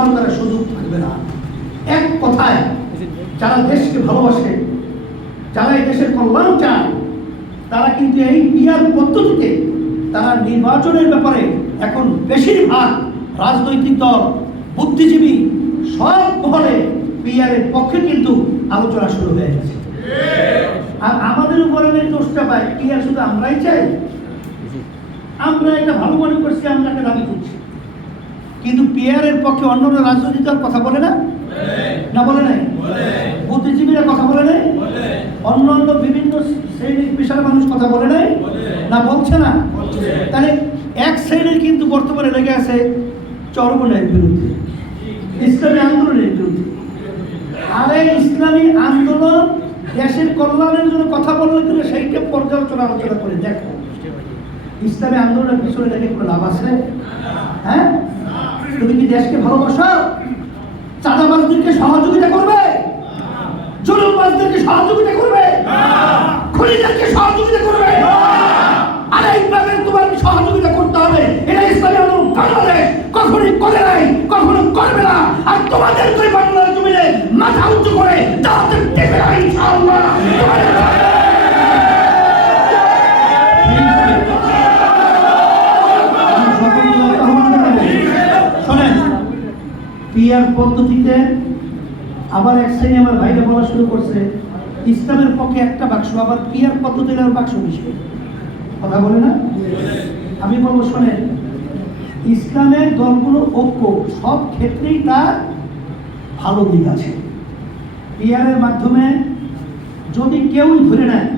ব্যবহার করার সুযোগ থাকবে না। এক কথায় যারা দেশকে ভালোবাসে, যারা এই দেশের কল্যাণ চায়, তারা কিন্তু এই পিআর পদ্ধতিতে তারা নির্বাচনের ব্যাপারে এখন বেশিরভাগ রাজনৈতিক দল, বুদ্ধিজীবী সব মহলে পিআরের পক্ষে কিন্তু আলোচনা শুরু হয়ে গেছে। আর আমাদের উপরে দোষটা পাই, পিআর শুধু আমরাই চাই, আমরা এটা ভালো মনে করছি, আমরা একটা দাবি করছি, কিন্তু পিআরের পক্ষে অন্যান্য রাজনৈতিক দল কথা বলে না, না বলে নাই? বুদ্ধিজীবীরা কথা বলে নাই? অন্যান্য বিভিন্ন শ্রেণীর পেশার মানুষ কথা বলে নাই, না বলছে না? তাহলে এক শ্রেণীর কিন্তু বর্তমানে লেগে আছে চরমনের বিরুদ্ধে, ইসলামী আন্দোলনের বিরুদ্ধে। আর এই ইসলামী আন্দোলন দেশের কল্যাণের জন্য কথা বললে কিন্তু সেইটা পর্যালোচনা আলোচনা করে দেখো, ইসলামী আন্দোলনের পিছনে লেগে কোনো লাভ আছে? হ্যাঁ, তুমি কি দেশকে ভালোবাসো? চাঁদাবাজদেরকে সহযোগিতা করবে? জুলুমবাজদেরকে সহযোগিতা করবে? খুনিদেরকে সহযোগিতা করবে? আর এইভাবে তোমার সহযোগিতা করতে হবে। এটা ইসলামী আন্দোলন বাংলাদেশ কখনোই করে নাই, কখনো করবে না। আর তোমাদের কই বাংলার জমিনে মাথা উঁচু করে দাঁড়াতে দেবে না ইনশাআল্লাহ। শোনেন, পিআর পদ্ধতিতে আবার এক শ্রেণী আমার ভাইরা বলা শুরু করছে ইসলামের পক্ষে একটা বাক্স, আবার পিআর পদ্ধতির আর বাক্স বিষয় কথা বলে না। আমি বলবো শোনেন, ইসলামের দলগুলো ঐক্য সব ক্ষেত্রেই তার ভালো দিক আছে। পিআরের মাধ্যমে যদি কেউই ধরে নেয়,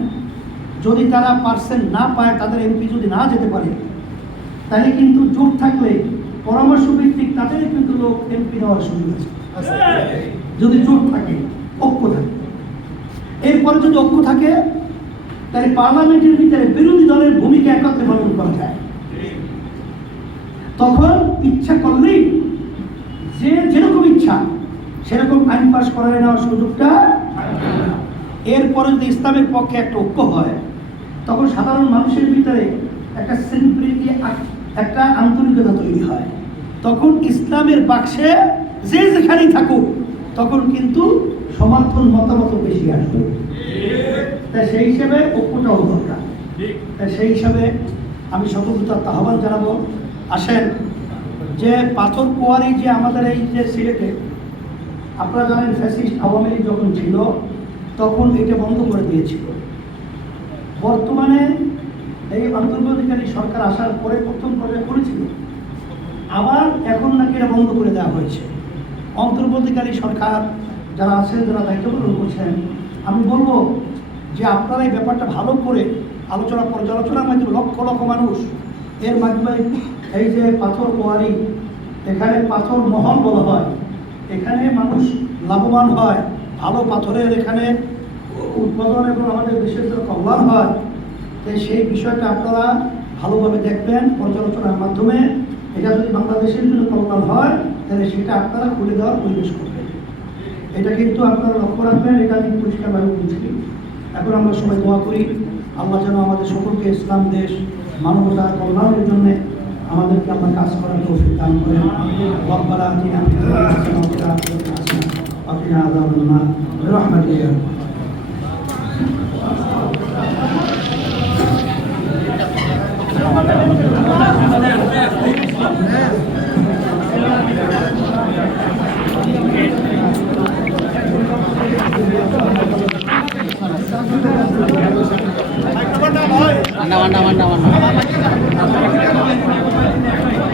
যদি তারা পার্সেন্ট না পায়, তাদের এমপি যদি না যেতে পারে, তাহলে কিন্তু জোট থাকলে পরামর্শ ভিত্তিক তাদের কিন্তু লোক এমপি নেওয়ার সুযোগ আছে, যদি জোট থাকে, ঐক্য থাকে। এরপরে যদি ঐক্য থাকে, তাহলে পার্লামেন্টের ভিতরে বিরোধী দলের ভূমিকা একত্রে পালন করা যায়। তখন ইচ্ছা করলেই যে যেরকম ইচ্ছা সেরকম আইন পাস করায় নেওয়ার সুযোগটা। এরপরে যদি ইসলামের পক্ষে একটা ঐক্য হয়, তখন সাধারণ মানুষের ভিতরে একটা সিম্পলিটি, একটা আন্তরিকতা তৈরি হয়। তখন ইসলামের বাক্সে যে যেখানেই থাকুক, তখন কিন্তু সমর্থন মতামত বেশি আসবে। তাই সেই হিসেবে ঐক্যটাও দরকার। তাই সেই হিসাবে আমি সকলকে আহ্বান জানাবো, আসেন যে পাথর কোয়ারি যে আমাদের এই যে সিলেটে, আপনারা জানেন ফ্যাসিস্ট আওয়ামী লীগ যখন ছিল তখন এটা বন্ধ করে দিয়েছিল। বর্তমানে এই অন্তর্বর্তীকালীন সরকার আসার পরে প্রথম পর্যায়ে করেছিল, আবার এখন নাকি এটা বন্ধ করে দেওয়া হয়েছে। অন্তর্বর্তীকালীন সরকার যারা আছেন, যারা দায়িত্ব পালন করছেন, আমি বলবো যে আপনারা এই ব্যাপারটা ভালো করে আলোচনা পর্যালোচনার মাধ্যমে লক্ষ লক্ষ মানুষ এর মাধ্যমে এই যে পাথর কোয়ারি, এখানে পাথর মহল বলা হয়, এখানে মানুষ লাভবান হয়, ভালো পাথরের এখানে উৎপাদন এবং আমাদের দেশের জন্য কল্যাণ হয়। তাই সেই বিষয়টা আপনারা ভালোভাবে দেখবেন পর্যালোচনার মাধ্যমে। এটা যদি বাংলাদেশের জন্য কল্যাণ হয়, তাহলে সেটা আপনারা খুলে দেওয়ার পরিবেশ করবেন। এটা কিন্তু আপনারা লক্ষ্য রাখবেন, এটা আমি পরিষ্কারভাবে বুঝি। এখন আমরা সবাই দোয়া করি আল্লাহ যেন আমাদের সকলকে ইসলাম দেশ, মানবতার কল্যাণের জন্য আমাদেরকে আমরা কাজ করার তৌফিক দান করেন। রব্বানা আতিনা ফিদ দুনিয়া হাসানাতান ওয়া কিনা আযাবান নার বিরহমাতিকা। Anda.